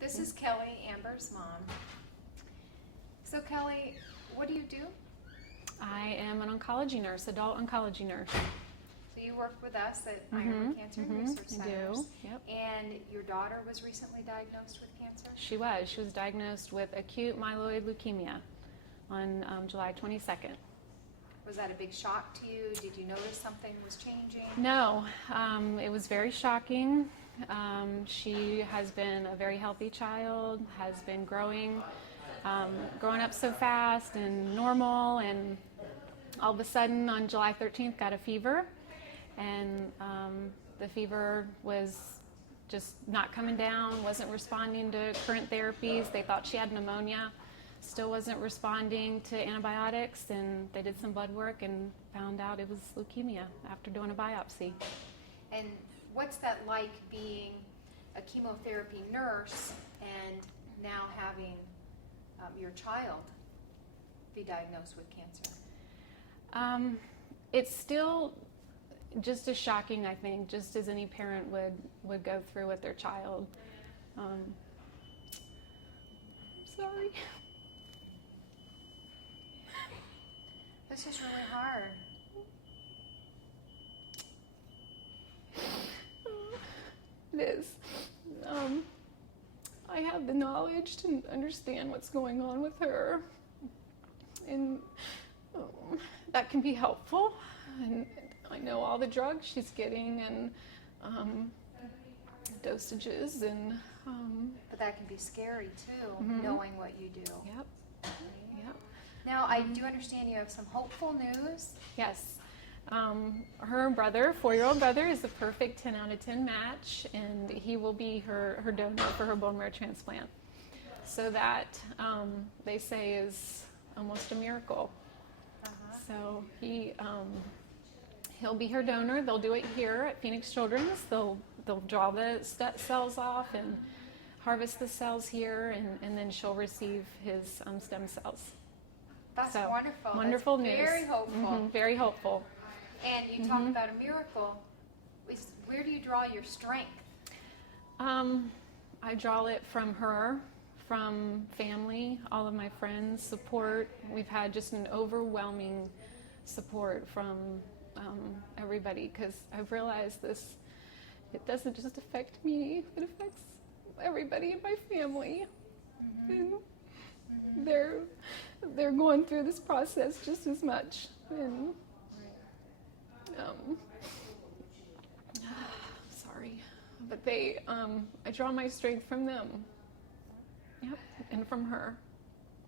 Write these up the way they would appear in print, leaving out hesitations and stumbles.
This is Kelly, Amber's mom. So Kelly, what do you do? I am an oncology nurse, adult oncology nurse. So you work with us at Ironwood Cancer Research Centers. I do, yep. And your daughter was recently diagnosed with cancer? She was diagnosed with acute myeloid leukemia on July 22nd. Was that a big shock to you? Did you notice something was changing? No, it was very shocking. She has been a very healthy child, has been growing up so fast and normal, and all of a sudden on July 13th got a fever, and the fever was just not coming down, wasn't responding to current therapies. They thought she had pneumonia, still wasn't responding to antibiotics, and they did some blood work and found out it was leukemia after doing a biopsy. And what's that like being a chemotherapy nurse and now having your child be diagnosed with cancer? It's still just as shocking, I think, just as any parent would go through with their child. Sorry. This is really hard. It is. I have the knowledge to understand what's going on with her, and that can be helpful. And I know all the drugs she's getting and dosages, and but that can be scary too, knowing what you do. Yep. Now, I do understand you have some hopeful news. Yes. Her brother, 4-year-old brother, is the perfect 10 out of 10 match, and he will be her donor for her bone marrow transplant. So that, they say, is almost a miracle. So he'll be her donor. They'll do it here at Phoenix Children's. They'll draw the cells off and harvest the cells here, and then she'll receive his stem cells. That's wonderful. Wonderful That's news. Very hopeful. Very hopeful. And you talk about a miracle. Where do you draw your strength? I draw it from her, from family, all of my friends, support. We've had just an overwhelming support from everybody, because I've realized it doesn't just affect me, it affects everybody in my family. And they're going through this process just as much. And sorry, but I draw my strength from them. Yep, and from her.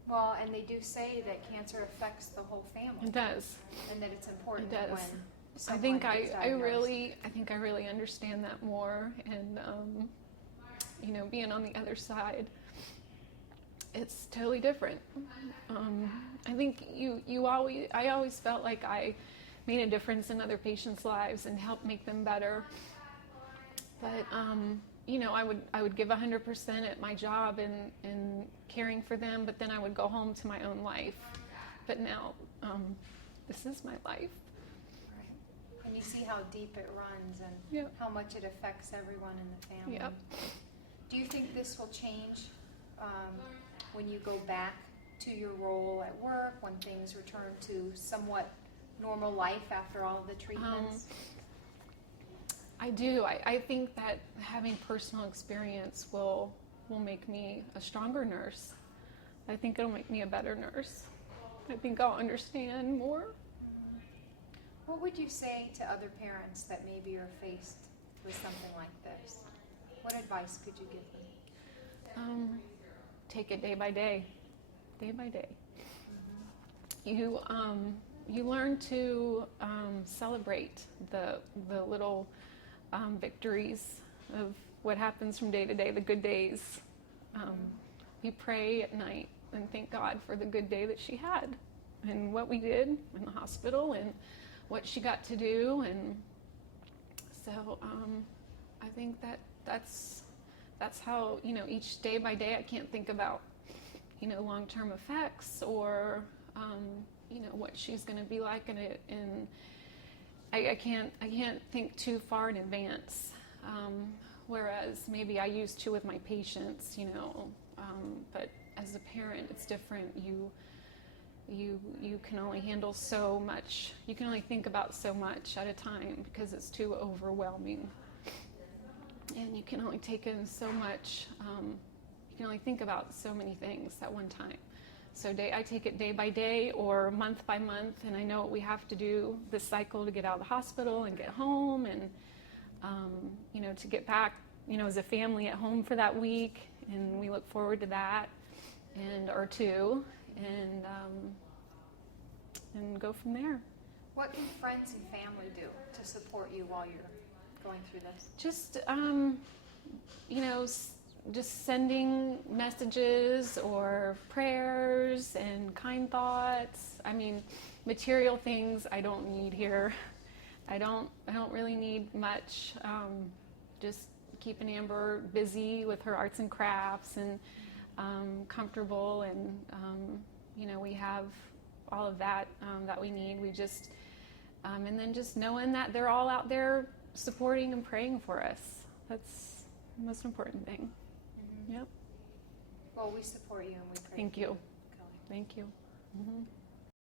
Well, and they do say that cancer affects the whole family. It does. And that it's important It does. when I someone think gets I diagnosed. really understand that more, and being on the other side, it's totally different. I think I always felt like I made a difference in other patients' lives and helped make them better. But I would give 100% at my job in caring for them, but then I would go home to my own life. But now, this is my life. Right. And you see how deep it runs and how much it affects everyone in the family. Yep. Do you think this will change when you go back to your role at work, when things return to somewhat normal life after all the treatments? I do. I think that having personal experience will make me a stronger nurse. I think it'll make me a better nurse. I think I'll understand more. What would you say to other parents that maybe are faced with something like this? What advice could you give them? Take it day by day. Day by day. You learn to celebrate the little victories of what happens from day to day, the good days. We pray at night and thank God for the good day that she had, and what we did in the hospital, and what she got to do. And so I think that's how, each day by day, I can't think about long-term effects or what she's going to be like I can't think too far in advance. whereas maybe I used to with my patients, you know. But as a parent, it's different. You can only handle so much. You can only think about so much at a time because it's too overwhelming. And you can only take in so much. You can only think about so many things at one time. So I take it day by day or month by month, and I know what we have to do this cycle to get out of the hospital and get home, and you know, to get back, you know, as a family at home for that week, and we look forward to that, or two, and go from there. What can friends and family do to support you while you're going through this? Just you know, just sending messages or prayers and kind thoughts. I mean, material things I don't need here. I don't really need much. Just keeping Amber busy with her arts and crafts and comfortable, and you know, we have all of that that we need. We just and then just knowing that they're all out there supporting and praying for us. That's the most important thing. Mm-hmm. Yep. Well, we support you and we pray. Thank for you. Kelly. Thank you. Mm-hmm.